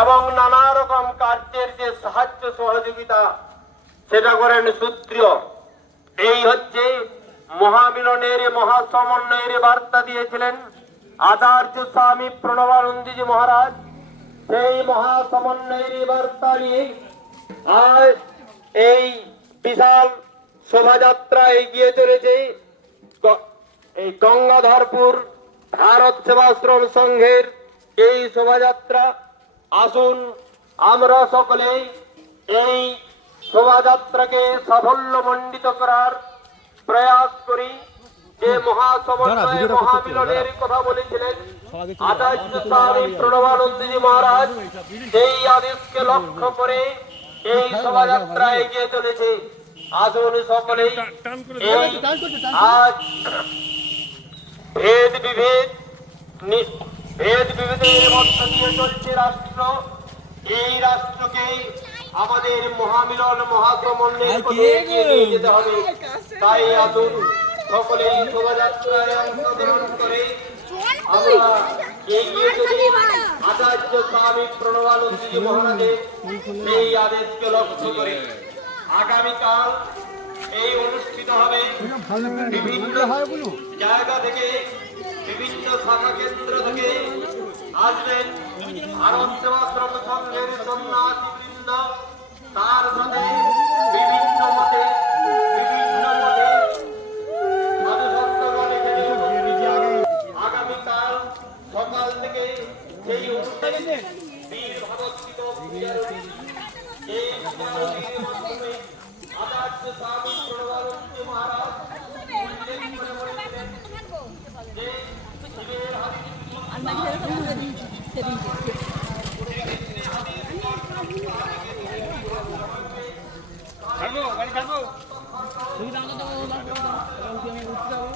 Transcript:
এবং নানা রকম কার্যের যে সাহায্য সহযোগিতা, সেটা করেন সূত্রীয় এই হচ্ছে মহামিলনের মহাসমন্বয়ের বার্তা দিয়েছিলেন আচার্য স্বামী প্রণবানন্দীজি মহারাজ। সেই মহাসমন্বয়ের বার্তা নিয়ে আজ এই বিশাল শোভাযাত্রা এগিয়ে চলেছে। এই গঙ্গাধরপুর ভারত সেবাশ্রম সংঘের এই শোভাযাত্রা আসুন আমরা সকলে এই শোভাযাত্রাকে সাফল্য মণ্ডিত করার প্রয়াস করি। যে মহাসমন্বয় মহামিলনের কথা বলেছিলেন আচার্য স্বামী প্রণবানন্দজি মহারাজ সেই আদেশকে লক্ষ্য করে এই শোভাযাত্রা এগিয়ে চলেছে। আসুন সকলেই আজ ভেদ বিভেদ নি- ভেদ বিভেদের মধ্য দিয়ে চলছে রাষ্ট্র। এই রাষ্ট্রকে আমাদের মহামিলন মহাসমন্বয়ের পথে এগিয়ে নিয়ে যেতে হবে। তাই আসুন সকলেই শোভাযাত্রায় অংশগ্রহণ করে আমরা এগিয়ে চলি। আচার্য স্বামী প্রণবানন্দী মহারাজের সেই আদেশকে লক্ষ্য করে। আগামীকাল এই অনুষ্ঠিত হবে বিভিন্ন জায়গা থেকে বিভিন্ন শাখা কেন্দ্র থেকে আসবেন ভারত সেবাশ্রম সংঘের সন্ন্যাসী বৃন্দ তার সাথে বিভিন্ন মতে বিভিন্ন মতে আগামীকাল সকাল থেকে সেই ভগৎকৃত এই স্বামী গাড়ি ছাড়বো গাড়ি ছাড়বো তুমি দাও দাও দাও দাও দাও উঠতে যাবো